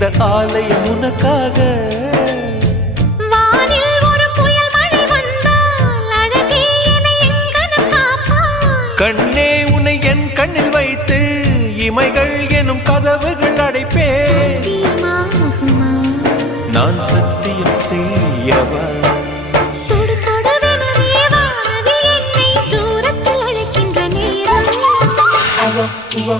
இந்த ஆலயம் உனக்காக. வானில் ஒரு புயல் மழை வந்தால் அழகே என்னை எங்கனம் காப்பாய். கண்ணே உன்னை என் கண்ணில் வைத்து இமைகள் எனும் கதவுகள் அடைப்பேன். சத்தியமாகுமா? நான் சத்தியம் செய்யவா? தொடு தொடுவெனவே வானவில் என்னை தூரத்தில் அழைக்கின்ற நேரம். உவா